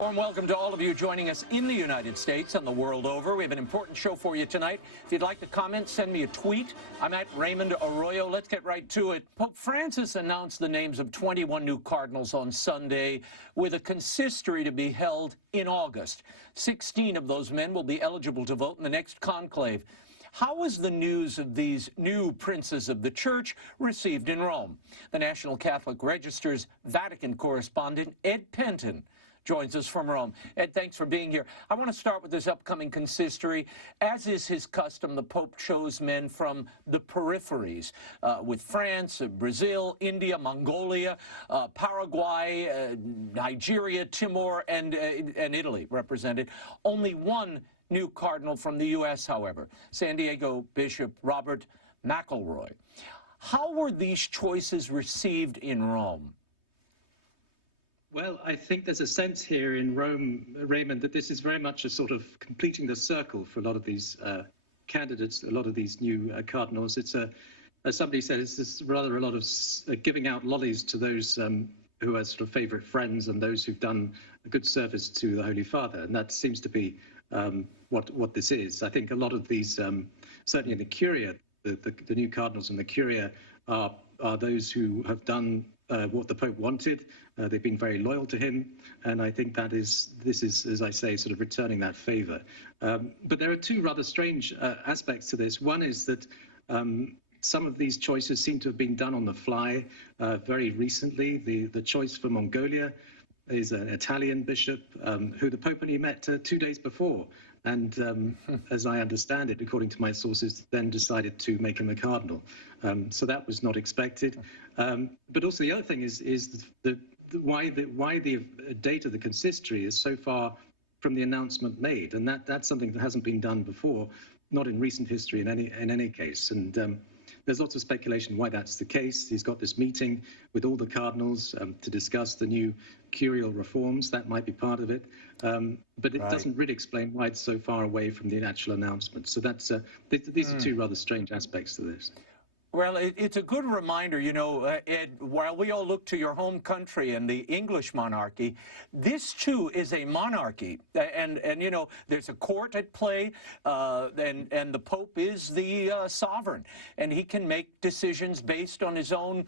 Warm welcome to all of you joining us in the United States and the world over. We have an important show for you tonight. If you'd like to comment, send me a tweet. I'm at Raymond Arroyo. Let's get right to it. Pope Francis announced the names of 21 new cardinals on Sunday, with a consistory to be held in August. 16 of those men will be eligible to vote in the next conclave. How was the news of these new princes of the Church received in Rome? The National Catholic Register's Vatican correspondent, Ed Penton, joins us from Rome. Ed, thanks for being here. I want to start with this upcoming consistory. As is his custom, the Pope chose men from the peripheries, with France, Brazil, India, Mongolia, Paraguay, Nigeria, Timor, and Italy represented. Only one new cardinal from the U.S., however, San Diego Bishop Robert McElroy. How were these choices received in Rome? Well, I think there's a sense here in Rome, Raymond, that this is very much a sort of completing the circle for a lot of these candidates, a lot of these new cardinals. It's as somebody said, it's rather a lot of giving out lollies to those who are sort of favorite friends and those who've done a good service to the Holy Father. And that seems to be what this is. I think a lot of these, certainly in the Curia, the new cardinals in the Curia are those who have done what the Pope wanted. They've been very loyal to him, and I think this is, as I say, sort of returning that favor. But there are two rather strange aspects to this. One is that some of these choices seem to have been done on the fly very recently. The choice for Mongolia is an Italian bishop who the Pope only met 2 days before. And as I understand it, according to my sources, then decided to make him a cardinal. So that was not expected. But also the other thing is why the date of the consistory is so far from the announcement made, and that's something that hasn't been done before, not in recent history in any case. And there's lots of speculation why that's the case. He's got this meeting with all the cardinals to discuss the new curial reforms. That might be part of it. But it doesn't really explain why it's so far away from the actual announcement. So that's these are two rather strange aspects to this. Well, it's a good reminder, you know, Ed, while we all look to your home country and the English monarchy, this too is a monarchy. And you know, there's a court at play, and the Pope is the sovereign, and he can make decisions based on his own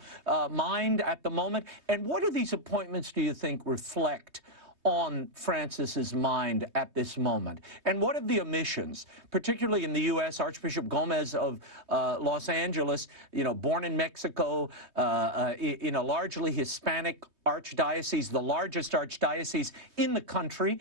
mind at the moment. And what do these appointments, do you think, reflect on Francis's mind at this moment? And what of the omissions, particularly in the U.S., Archbishop Gomez of Los Angeles, you know, born in Mexico, in a largely Hispanic archdiocese, the largest archdiocese in the country,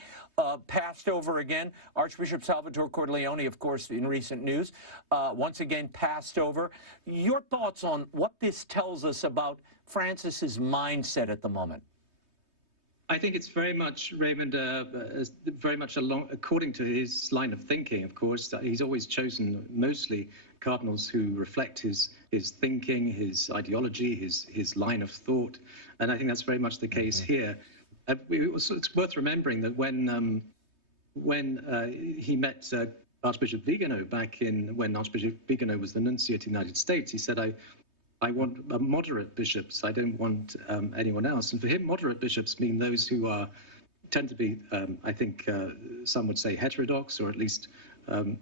passed over again. Archbishop Salvatore Cordileone, of course, in recent news, once again passed over. Your thoughts on what this tells us about Francis's mindset at the moment? I think it's very much, Raymond, very much according to his line of thinking, of course. He's always chosen mostly cardinals who reflect his thinking, his ideology, his line of thought. And I think that's very much the case here. It's worth remembering that when he met Archbishop Vigano back when Archbishop Vigano was the nuncio to the United States, he said, I want moderate bishops. I don't want anyone else. And for him, moderate bishops mean those who tend to be, I think some would say heterodox, or at least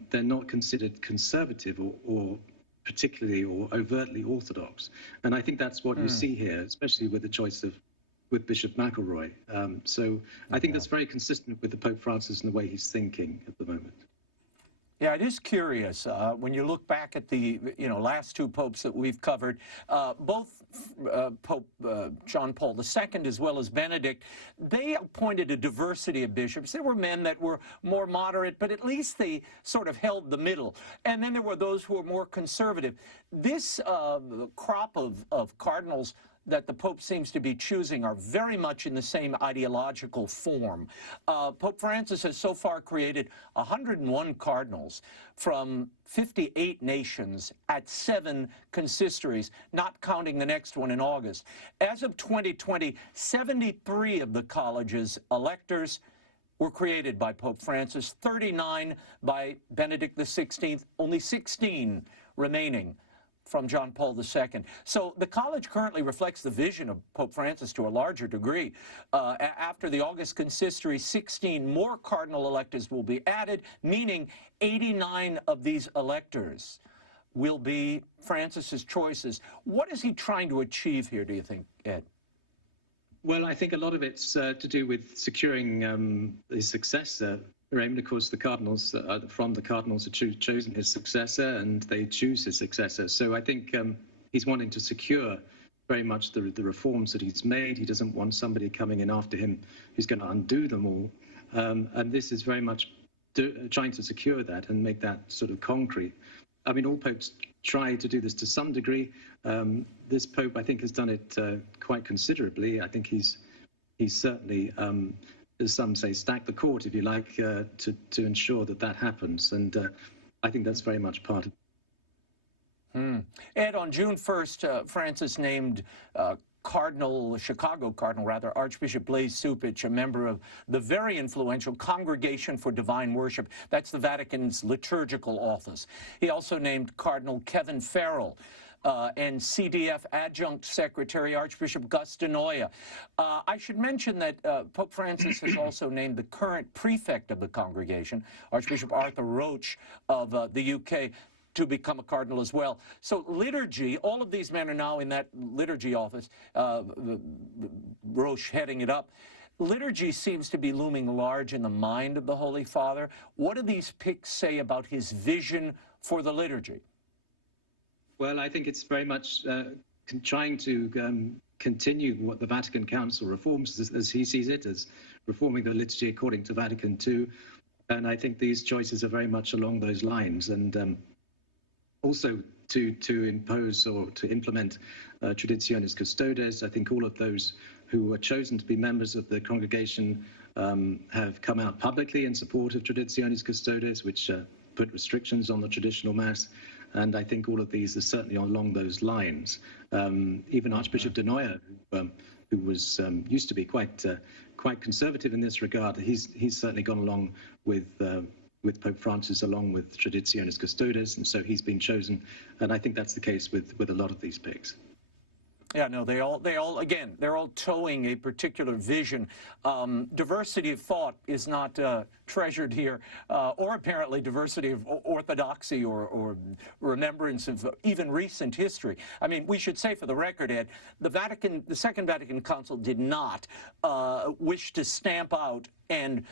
they're not considered conservative or particularly or overtly orthodox. And I think that's what you see here, especially with the choice with Bishop McElroy. So I think that's very consistent with the Pope Francis and the way he's thinking at the moment. Yeah, it is curious when you look back at the last two popes that we've covered, both Pope John Paul II as well as Benedict, they appointed a diversity of bishops. There were men that were more moderate, but at least they sort of held the middle. And then there were those who were more conservative. This crop of cardinals that the Pope seems to be choosing are very much in the same ideological form. Pope Francis has so far created 101 cardinals from 58 nations at 7 consistories, not counting the next one in August. As of 2020, 73 of the college's electors were created by Pope Francis, 39 by Benedict XVI, only 16 remaining from John Paul II. So the college currently reflects the vision of Pope Francis to a larger degree. After the August consistory, 16 more cardinal electors will be added, meaning 89 of these electors will be Francis's choices. What is he trying to achieve here, do you think, Ed? Well, I think a lot of it's to do with securing his successor. Raymond, of course, the Cardinals, from the Cardinals, have chosen his successor, and they choose his successor. So I think he's wanting to secure very much the reforms that he's made. He doesn't want somebody coming in after him who's going to undo them all. And this is very much trying to secure that and make that sort of concrete. I mean, all popes try to do this to some degree. This pope, I think, has done it quite considerably. I think he's certainly, as some say, stacked the court, if you like, to ensure that happens. And I think that's very much part of it. Ed, on June 1st, Francis named Chicago Cardinal, Archbishop Blaise Cupich, a member of the very influential Congregation for Divine Worship. That's the Vatican's liturgical office. He also named Cardinal Kevin Farrell and CDF Adjunct Secretary Archbishop Gus Denoya. I should mention that Pope Francis has also named the current prefect of the congregation, Archbishop Arthur Roche of the UK, to become a cardinal as well. So liturgy, all of these men are now in that liturgy office, Roche heading it up. Liturgy seems to be looming large in the mind of the Holy Father. What do these picks say about his vision for the liturgy? Well, I think it's very much trying to continue what the Vatican Council reforms, as he sees it, as reforming the liturgy according to Vatican II. And I think these choices are very much along those lines. And also to impose or to implement Traditionis Custodes. I think all of those who were chosen to be members of the congregation have come out publicly in support of Traditionis Custodes, which put restrictions on the traditional Mass. And I think all of these are certainly along those lines. Even Archbishop Denoya, who was used to be quite conservative in this regard, he's certainly gone along with Pope Francis, along with Traditionis Custodes, and so he's been chosen. And I think that's the case with a lot of these picks. Yeah, no, they all again, they're all towing a particular vision. Diversity of thought is not treasured here, or apparently diversity of orthodoxy or remembrance of even recent history. I mean, we should say for the record, Ed, the Second Vatican Council did not wish to stamp out and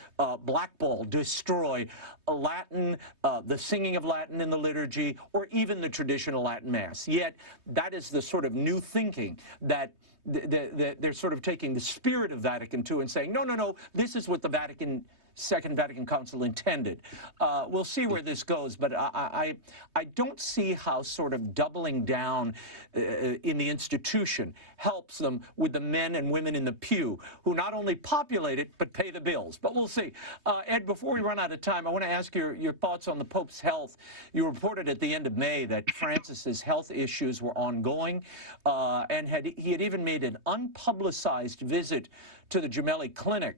blackball, destroy Latin, the singing of Latin in the liturgy, or even the traditional Latin Mass. Yet, that is the sort of new thinking that they're sort of taking the spirit of Vatican II and saying, no, this is what the Second Vatican Council intended. We'll see where this goes, but I don't see how sort of doubling down in the institution helps them with the men and women in the pew who not only populate it, but pay the bills. But we'll see. Ed, before we run out of time, I want to ask your thoughts on the Pope's health. You reported at the end of May that Francis's health issues were ongoing, and he had even made an unpublicized visit to the Gemelli Clinic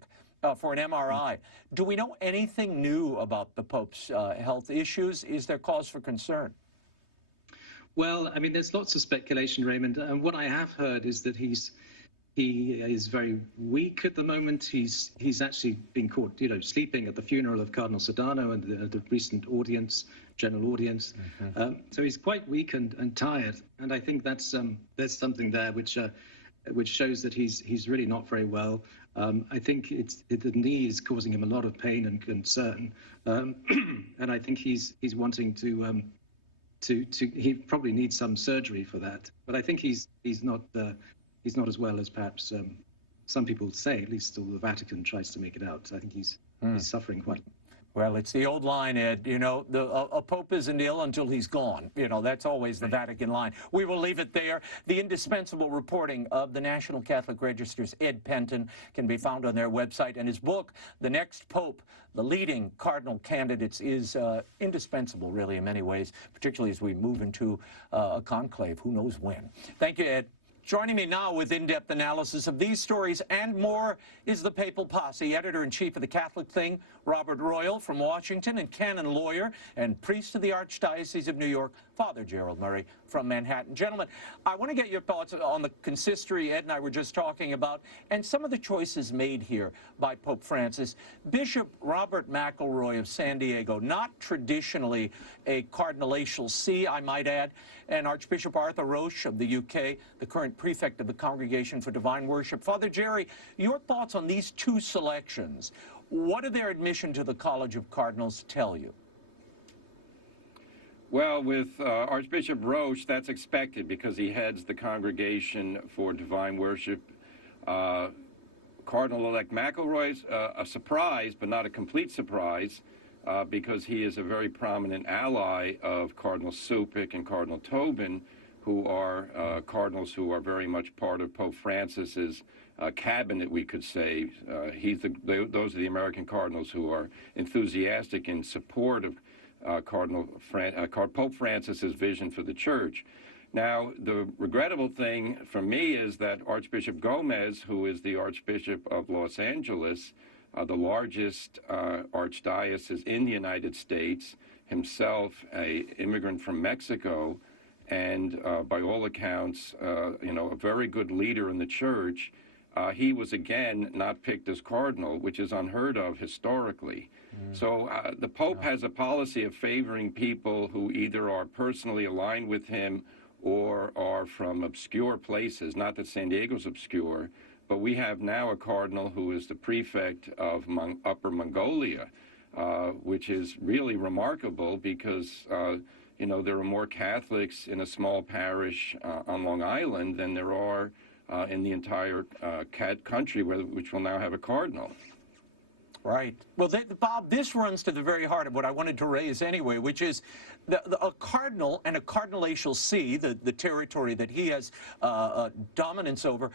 for an MRI. Do we know anything new about the Pope's health issues? Is there cause for concern? Well, I mean, there's lots of speculation, Raymond. And what I have heard is that he is very weak at the moment. He's actually been caught, sleeping at the funeral of Cardinal Sodano and the recent general audience. Mm-hmm. So he's quite weak and tired. And I think that's there's something there which shows that he's really not very well. I think the knee is causing him a lot of pain and concern, and I think he's wanting to he probably needs some surgery for that. But I think he's not as well as perhaps some people say. At least the Vatican tries to make it out. I think he's suffering quite. Well, it's the old line, Ed, a pope isn't ill until he's gone. That's always the Vatican line. We will leave it there. The indispensable reporting of the National Catholic Register's Ed Penton can be found on their website, and his book, The Next Pope, The Leading Cardinal Candidates, is indispensable, really, in many ways, particularly as we move into a conclave. Who knows when? Thank you, Ed. Joining me now with in-depth analysis of these stories and more is the Papal Posse, Editor-in-Chief of the Catholic Thing, Robert Royal from Washington, and canon lawyer and priest of the Archdiocese of New York, Father Gerald Murray from Manhattan. Gentlemen, I want to get your thoughts on the consistory Ed and I were just talking about and some of the choices made here by Pope Francis. Bishop Robert McElroy of San Diego, not traditionally a cardinalatial see, I might add, and Archbishop Arthur Roche of the UK, the current prefect of the Congregation for Divine Worship. Father Jerry, your thoughts on these two selections. What did their admission to the College of Cardinals tell you? Well, with Archbishop Roche, that's expected because he heads the Congregation for Divine Worship. Cardinal-elect McElroy's a surprise, but not a complete surprise, because he is a very prominent ally of Cardinal Suppic and Cardinal Tobin, who are cardinals who are very much part of Pope Francis's cabinet, we could say. Those are the American cardinals who are enthusiastic in support of Pope Francis's vision for the Church. Now, the regrettable thing for me is that Archbishop Gomez, who is the Archbishop of Los Angeles, the largest archdiocese in the United States, himself an immigrant from Mexico, and by all accounts, a very good leader in the Church, he was again not picked as cardinal, which is unheard of historically. So the Pope has a policy of favoring people who either are personally aligned with him or are from obscure places. Not that San Diego's obscure, but we have now a cardinal who is the prefect of Upper Mongolia, which is really remarkable because there are more Catholics in a small parish on Long Island than there are in the entire country, which will now have a cardinal. Right. Well, Bob, this runs to the very heart of what I wanted to raise anyway, which is a cardinal and a cardinalatial see, the territory that he has dominance over,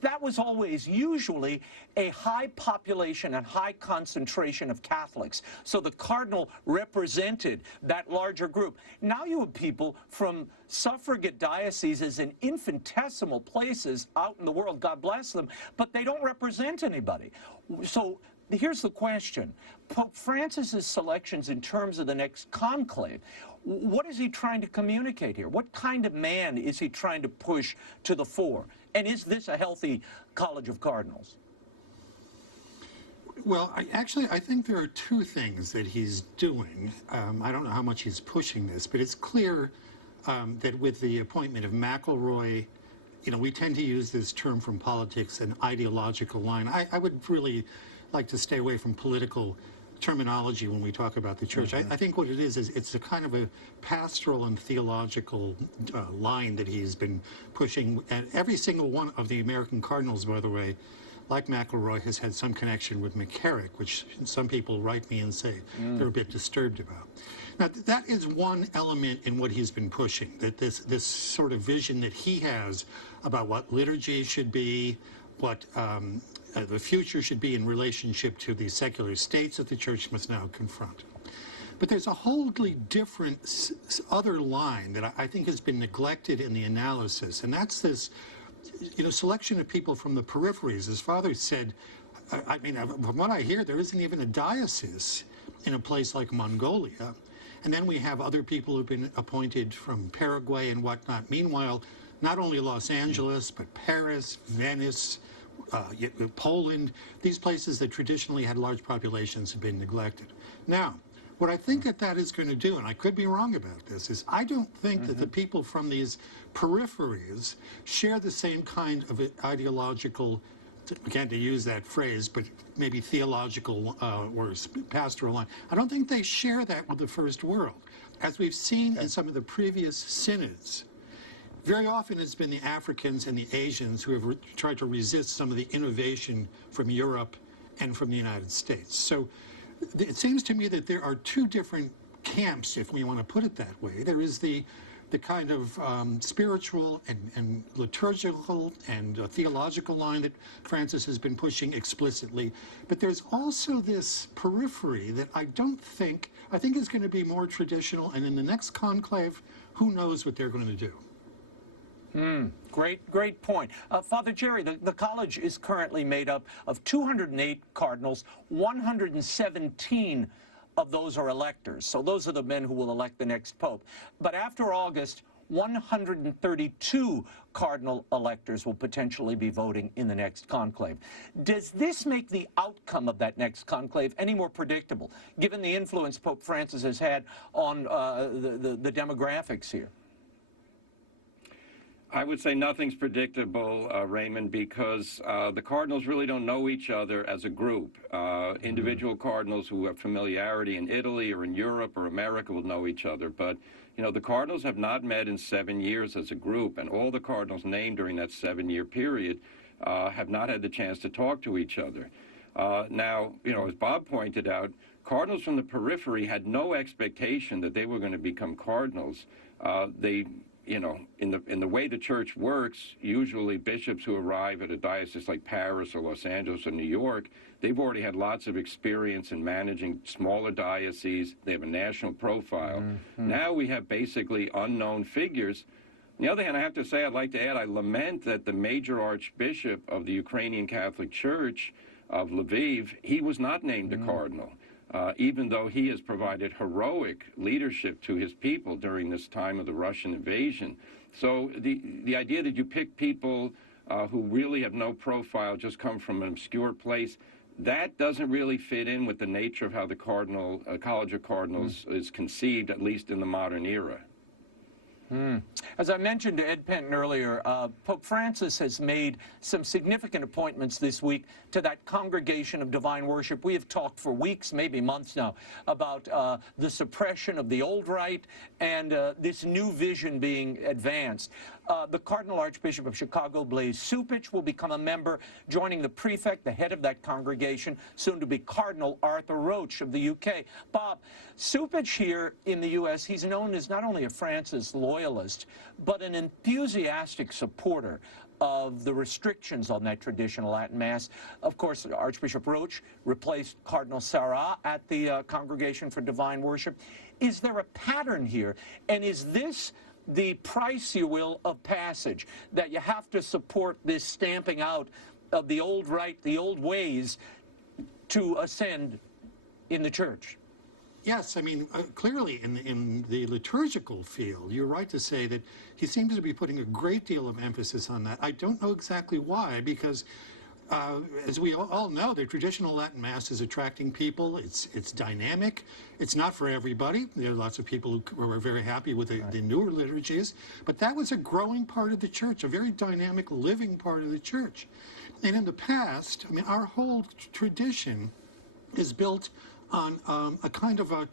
that was always usually a high population and high concentration of Catholics. So the cardinal represented that larger group. Now you have people from suffragette dioceses in infinitesimal places out in the world, God bless them, but they don't represent anybody. So here's the question. Pope Francis's selections in terms of the next conclave, what is he trying to communicate here? What kind of man is he trying to push to the fore? And is this a healthy College of Cardinals? Well, I think there are two things that he's doing. I don't know how much he's pushing this, but it's clear that with the appointment of McElroy, we tend to use this term from politics, an ideological line. I would really like to stay away from political terminology when we talk about the Church. I think what it is it's a kind of a pastoral and theological line that he's been pushing. And every single one of the American cardinals, by the way, like McElroy, has had some connection with McCarrick, which some people write me and say they're a bit disturbed about. Now, that is one element in what he's been pushing, that this sort of vision that he has about what liturgy should be, what the future should be in relationship to the secular states that the Church must now confront. But there's a wholly different other line that I think has been neglected in the analysis, and that's this selection of people from the peripheries. As Father said, from what I hear, there isn't even a diocese in a place like Mongolia. And then we have other people who've been appointed from Paraguay and whatnot. Meanwhile, not only Los Angeles, but Paris, Venice, Poland, these places that traditionally had large populations have been neglected. Now, what I think that is going to do, and I could be wrong about this, is I don't think that the people from these peripheries share the same kind of ideological, again to use that phrase, but maybe theological or pastoral line. I don't think they share that with the First World. As we've seen in some of the previous synods, very often it's been the Africans and the Asians who have tried to resist some of the innovation from Europe and from the United States. So it seems to me that there are two different camps, if we want to put it that way. There is the kind of spiritual and liturgical and theological line that Francis has been pushing explicitly. But there's also this periphery that I think is going to be more traditional. And in the next conclave, who knows what they're going to do. Great point. Father Jerry, the college is currently made up of 208 cardinals, 117 of those are electors. So those are the men who will elect the next pope. But after August, 132 cardinal electors will potentially be voting in the next conclave. Does this make the outcome of that next conclave any more predictable, given the influence Pope Francis has had on the demographics here? I would say nothing's predictable, Raymond, because the cardinals really don't know each other as a group. Individual cardinals who have familiarity in Italy or in Europe or America will know each other. But, you know, the cardinals have not met in 7 years as a group, and all the cardinals named during that 7-year period have not had the chance to talk to each other. Now, you know, as Bob pointed out, cardinals from the periphery had no expectation that they were going to become cardinals. You know, in the way the church works, usually bishops who arrive at a diocese like Paris or Los Angeles or New York, they've already had lots of experience in managing smaller dioceses. They have a national profile. Now we have basically unknown figures. On the other hand, I have to say, I'd like to add, I lament that the major archbishop of the Ukrainian Catholic Church of Lviv, he was not named a cardinal. Even though he has provided heroic leadership to his people during this time of the Russian invasion. So the idea that you pick people who really have no profile, just come from an obscure place, that doesn't really fit in with the nature of how the College of Cardinals is conceived, at least in the modern era. As I mentioned to Ed Penton earlier, Pope Francis has made some significant appointments this week to that Congregation of Divine Worship. We have talked for weeks, maybe months now, about the suppression of the old rite and this new vision being advanced. The Cardinal Archbishop of Chicago, Blaise Cupich, will become a member, joining the prefect, the head of that congregation, soon to be Cardinal Arthur Roach of the UK. Bob, Cupich here in the U.S., he's known as not only a Francis loyalist, but an enthusiastic supporter of the restrictions on that traditional Latin Mass. Of course, Archbishop Roach replaced Cardinal Sarah at the Congregation for Divine Worship. Is there a pattern here? And is this the price, you will, of passage, that you have to support this stamping out of the old rite, the old ways, to ascend in the church? Yes, I mean, clearly in the liturgical field, you're right to say that he seems to be putting a great deal of emphasis on that. I don't know exactly why, because as we all know, the traditional Latin Mass is attracting people. It's dynamic. It's not for everybody. There are lots of people who are very happy with the newer liturgies, but that was a growing part of the church, a very dynamic, living part of the church. And in the past, I mean, our whole tradition is built on a kind of a,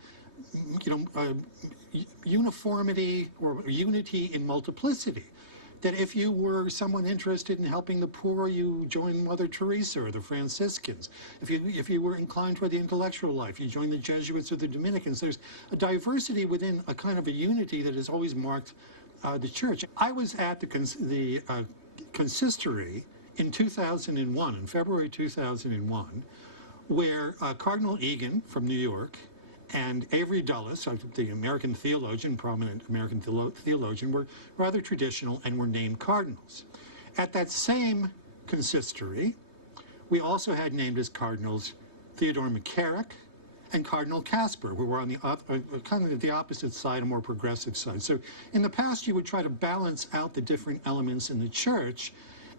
uniformity or unity in multiplicity. That if you were someone interested in helping the poor, you joined Mother Teresa or the Franciscans. If you were inclined toward the intellectual life, you joined the Jesuits or the Dominicans. There's a diversity within a kind of a unity that has always marked the church. I was at the consistory in 2001, in February 2001, where Cardinal Egan from New York and Avery Dulles, the American theologian, prominent American theologian, were rather traditional and were named cardinals. At that same consistory, we also had named as cardinals Theodore McCarrick and Cardinal Casper, who were on the kind of the opposite side, a more progressive side. So in the past, you would try to balance out the different elements in the church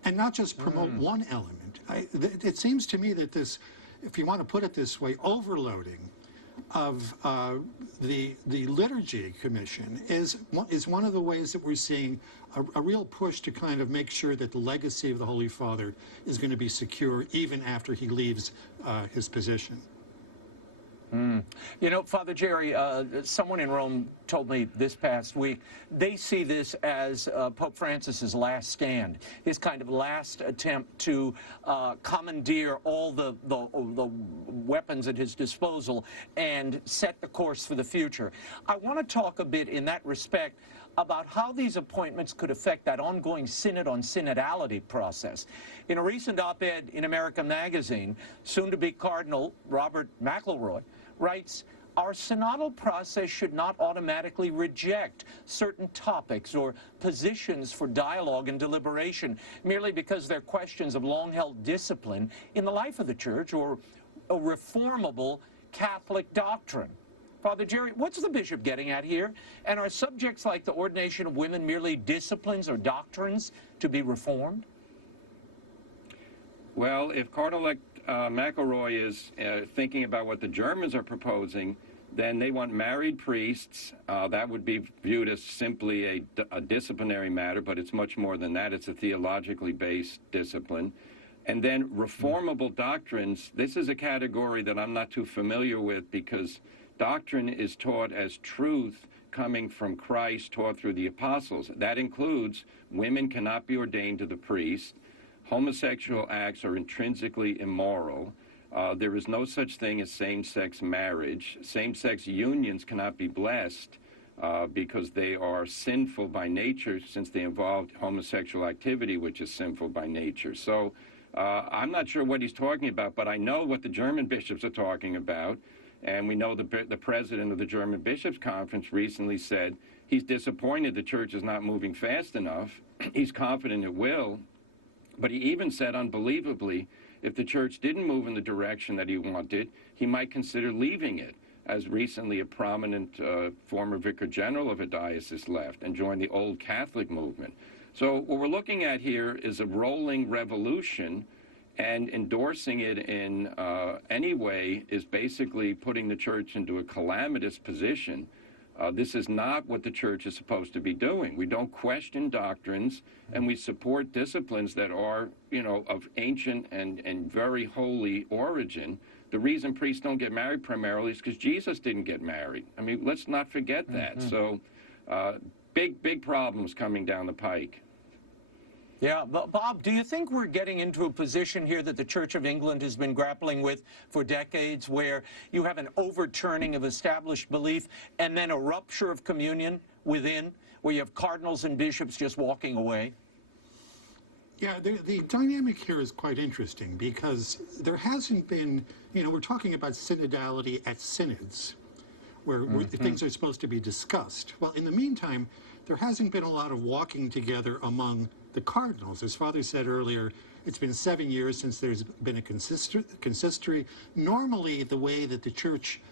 and not just promote one element. It seems to me that this, if you want to put it this way, overloading of the liturgy commission is one of the ways that we're seeing a real push to kind of make sure that the legacy of the Holy Father is going to be secure even after he leaves his position. You know, Father Jerry, someone in Rome told me this past week, they see this as Pope Francis's last stand, his kind of last attempt to commandeer all the weapons at his disposal and set the course for the future. I want to talk a bit in that respect about how these appointments could affect that ongoing synod on synodality process. In a recent op-ed in American Magazine, soon-to-be Cardinal Robert McElroy writes, "Our synodal process should not automatically reject certain topics or positions for dialogue and deliberation merely because they're questions of long-held discipline in the life of the church or reformable Catholic doctrine. Father Jerry, what's the bishop getting at here? And are subjects like the ordination of women merely disciplines or doctrines to be reformed? Well, if Cardinal McElroy is thinking about what the Germans are proposing, then they want married priests. That would be viewed as simply a disciplinary matter, but it's much more than that. It's a theologically based discipline. And then reformable doctrines, this is a category that I'm not too familiar with, because doctrine is taught as truth coming from Christ, taught through the apostles. That includes women cannot be ordained to the priest. Homosexual acts are intrinsically immoral. There is no such thing as same-sex marriage. Same-sex unions cannot be blessed because they are sinful by nature, since they involve homosexual activity, which is sinful by nature. So I'm not sure what he's talking about, but I know what the German bishops are talking about. And we know the president of the German Bishops' Conference recently said he's disappointed the church is not moving fast enough. He's confident it will. But he even said, unbelievably, if the church didn't move in the direction that he wanted, he might consider leaving it, as recently a prominent former vicar general of a diocese left and joined the old Catholic movement. So what we're looking at here is a rolling revolution, and endorsing it in any way is basically putting the church into a calamitous position. This is not what the church is supposed to be doing. We don't question doctrines, and we support disciplines that are, of ancient and very holy origin. The reason priests don't get married primarily is because Jesus didn't get married. I mean, let's not forget that. So big problems coming down the pike. Yeah, but Bob, do you think we're getting into a position here that the Church of England has been grappling with for decades, where you have an overturning of established belief and then a rupture of communion within, where you have cardinals and bishops just walking away? Yeah, the dynamic here is quite interesting, because there hasn't been, we're talking about synodality at synods, where things are supposed to be discussed. Well, in the meantime, there hasn't been a lot of walking together among the cardinals. As Father said earlier, it's been 7 years since there's been a consistory. Normally, the way that the church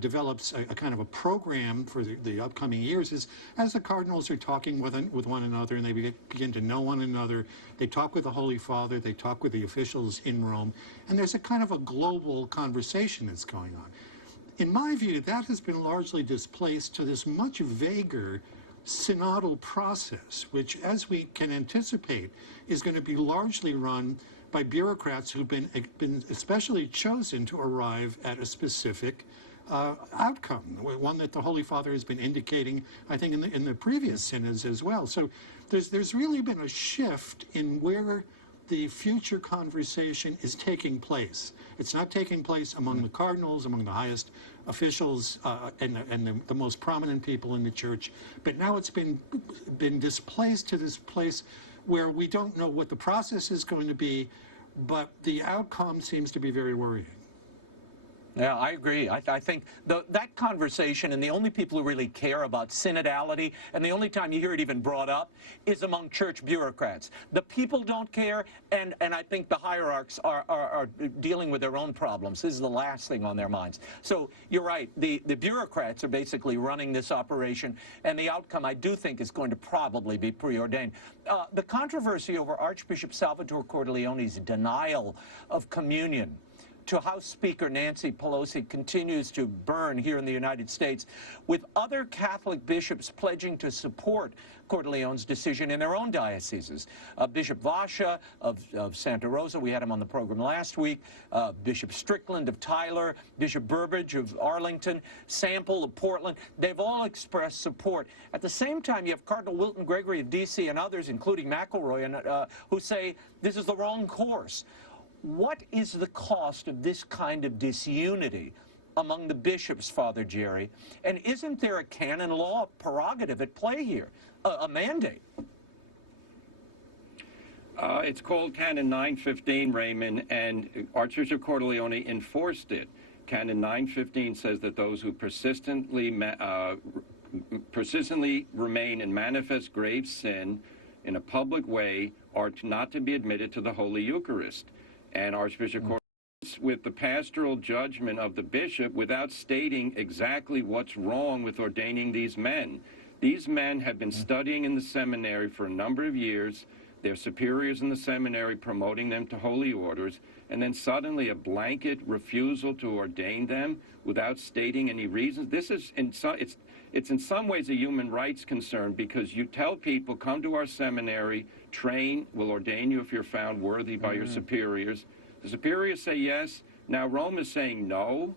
develops a kind of a program for the upcoming years is, as the cardinals are talking with one another and they begin to know one another, they talk with the Holy Father, they talk with the officials in Rome, and there's a kind of a global conversation that's going on. In my view, that has been largely displaced to this much vaguer synodal process, which, as we can anticipate, is going to be largely run by bureaucrats who've been especially chosen to arrive at a specific outcome, one that the Holy Father has been indicating, I think, in the previous synods as well. So there's really been a shift in where the future conversation is taking place. It's not taking place among the cardinals, among the highest officials, and the most prominent people in the church, but now it's been displaced to this place where we don't know what the process is going to be, but the outcome seems to be very worrying. Yeah, I agree. I think that conversation, and the only people who really care about synodality, and the only time you hear it even brought up, is among church bureaucrats. The people don't care, and I think the hierarchs are dealing with their own problems. This is the last thing on their minds. So you're right. The bureaucrats are basically running this operation, and the outcome, I do think, is going to probably be preordained. The controversy over Archbishop Salvatore Cordileone's denial of communion to House Speaker Nancy Pelosi continues to burn here in the United States, with other Catholic bishops pledging to support Cordileone's decision in their own dioceses. Bishop Vasha of Santa Rosa, we had him on the program last week, Bishop Strickland of Tyler, Bishop Burbage of Arlington, Sample of Portland, they've all expressed support. At the same time, you have Cardinal Wilton Gregory of D.C. and others, including McElroy, who say this is the wrong course. What is the cost of this kind of disunity among the bishops, Father Jerry? And isn't there a canon law prerogative at play here, a mandate? It's called Canon 915, Raymond, and Archbishop Cordileone enforced it. Canon 915 says that those who persistently remain in manifest grave sin in a public way are not to be admitted to the Holy Eucharist. And Archbishop Cordileone with the pastoral judgment of the bishop without stating exactly what's wrong with ordaining these men. These men have been studying in the seminary for a number of years, their superiors in the seminary promoting them to holy orders, and then suddenly a blanket refusal to ordain them without stating any reasons. This is, it's in some ways a human rights concern, because you tell people, come to our seminary, train, we'll ordain you if you're found worthy by your superiors. The superiors say yes. Now Rome is saying no.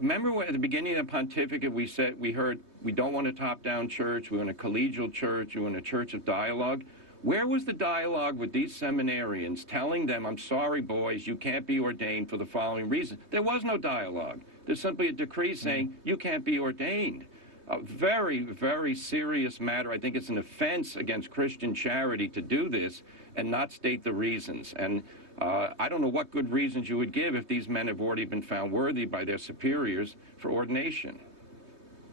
Remember at the beginning of the pontificate we heard we don't want a top-down church, we want a collegial church, we want a church of dialogue. Where was the dialogue with these seminarians telling them, I'm sorry, boys, you can't be ordained for the following reason? There was no dialogue. There's simply a decree saying you can't be ordained. A very, very serious matter. I think it's an offense against Christian charity to do this and not state the reasons. And I don't know what good reasons you would give if these men have already been found worthy by their superiors for ordination.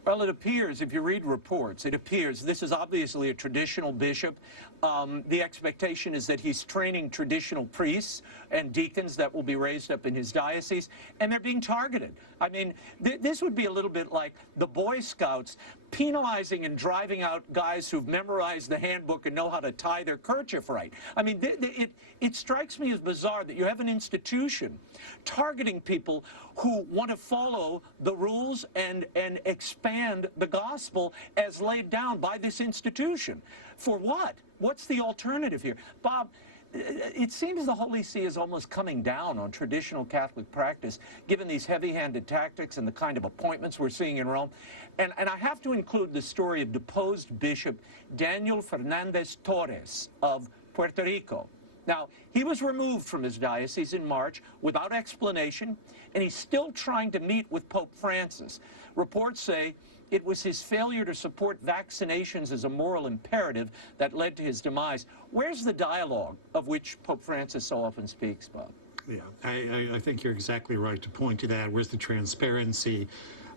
Well, it appears, if you read reports, it appears this is obviously a traditional bishop. The expectation is that he's training traditional priests and deacons that will be raised up in his diocese, and they're being targeted. I mean, this would be a little bit like the Boy Scouts penalizing and driving out guys who've memorized the handbook and know how to tie their kerchief right. I mean, it strikes me as bizarre that you have an institution targeting people who want to follow the rules and expand the gospel as laid down by this institution. For what? What's the alternative here? Bob, it seems the Holy See is almost coming down on traditional Catholic practice, given these heavy-handed tactics and the kind of appointments we're seeing in Rome. And I have to include the story of deposed Bishop Daniel Fernandez Torres of Puerto Rico. Now, he was removed from his diocese in March without explanation, and he's still trying to meet with Pope Francis. Reports say it was his failure to support vaccinations as a moral imperative that led to his demise. Where's the dialogue of which Pope Francis so often speaks, Bob? Yeah, I think you're exactly right to point to that. Where's the transparency?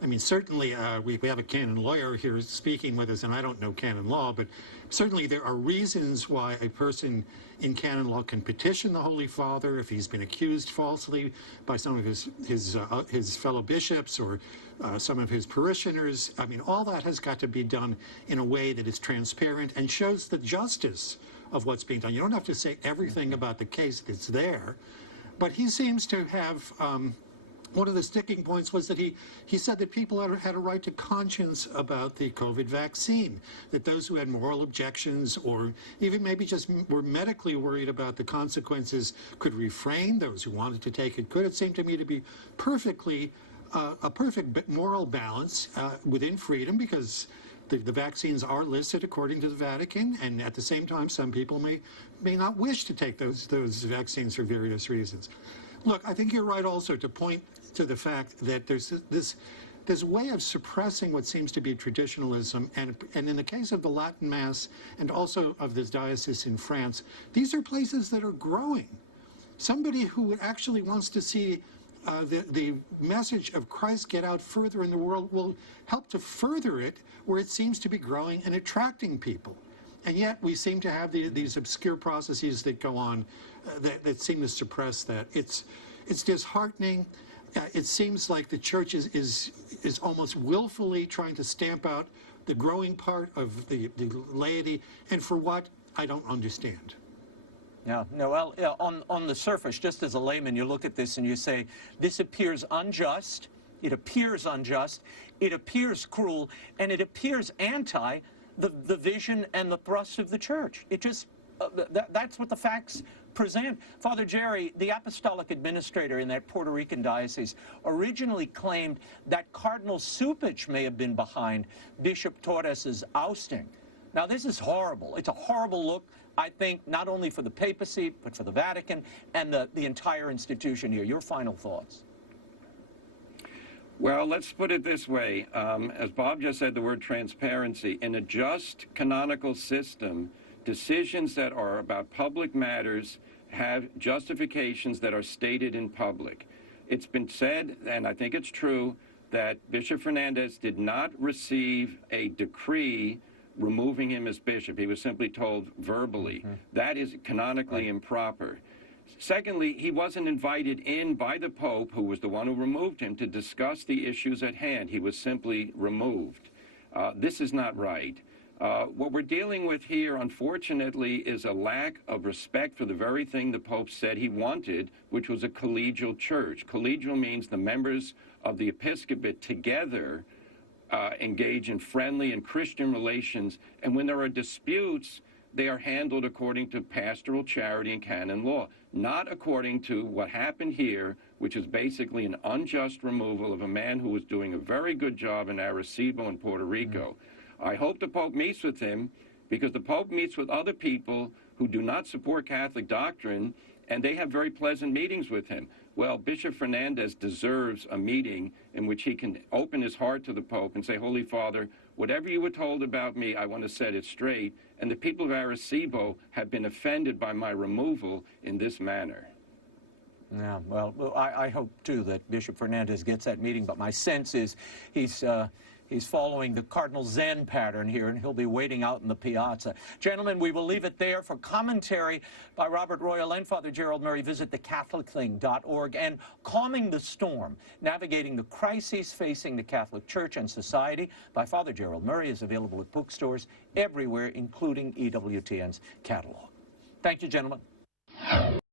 I mean, certainly we have a canon lawyer here speaking with us, and I don't know canon law, but certainly there are reasons why a person in canon law can petition the Holy Father if he's been accused falsely by some of his fellow bishops or some of his parishioners. I mean, all that has got to be done in a way that is transparent and shows the justice of what's being done. You don't have to say everything about the case that's there, but he seems to have one of the sticking points was that he said that people had a right to conscience about the COVID vaccine, that those who had moral objections or even maybe just were medically worried about the consequences could refrain. Those who wanted to take it could. It seemed to me to be a perfect moral balance within freedom, because the vaccines are listed according to the Vatican, and at the same time, some people may not wish to take those vaccines for various reasons. Look, I think you're right also to point to the fact that there's a way of suppressing what seems to be traditionalism, and in the case of the Latin Mass and also of this diocese in France, these are places that are growing. Somebody who actually wants to see the message of Christ get out further in the world will help to further it where it seems to be growing and attracting people. And yet we seem to have these obscure processes that go on that seem to suppress that. It's disheartening. It seems like the church is almost willfully trying to stamp out the growing part of the laity, and for what, I don't understand. Yeah, no, well, on the surface, just as a layman, you look at this and you say, this appears unjust, it appears unjust, it appears cruel, and it appears anti the vision and the thrust of the church. It just, that's what the facts present. Father Jerry, the apostolic administrator in that Puerto Rican diocese, originally claimed that Cardinal Supich may have been behind Bishop Torres's ousting. Now, this is horrible. It's a horrible look, I think, not only for the papacy, but for the Vatican and the entire institution here. Your final thoughts? Well, let's put it this way. As Bob just said, the word transparency. In a just canonical system, decisions that are about public matters have justifications that are stated in public. It's been said, and I think it's true, that Bishop Fernandez did not receive a decree removing him as bishop. He was simply told verbally. That is canonically improper. Secondly, he wasn't invited in by the Pope, who was the one who removed him, to discuss the issues at hand. He was simply removed. This is not right. What we're dealing with here, unfortunately, is a lack of respect for the very thing the Pope said he wanted, which was a collegial church. Collegial means the members of the episcopate together engage in friendly and Christian relations, and when there are disputes, they are handled according to pastoral charity and canon law, not according to what happened here, which is basically an unjust removal of a man who was doing a very good job in Arecibo in Puerto Rico. I hope the Pope meets with him, because the Pope meets with other people who do not support Catholic doctrine, and they have very pleasant meetings with him. Well, Bishop Fernandez deserves a meeting in which he can open his heart to the Pope and say, Holy Father, whatever you were told about me, I want to set it straight. And the people of Arecibo have been offended by my removal in this manner. Yeah, well, I hope, too, that Bishop Fernandez gets that meeting, but my sense is he's following the Cardinal Zen pattern here, and he'll be waiting out in the piazza. Gentlemen, we will leave it there. For commentary by Robert Royal and Father Gerald Murray, visit thecatholicthing.org. And Calming the Storm, Navigating the Crises Facing the Catholic Church and Society by Father Gerald Murray is available at bookstores everywhere, including EWTN's catalog. Thank you, gentlemen.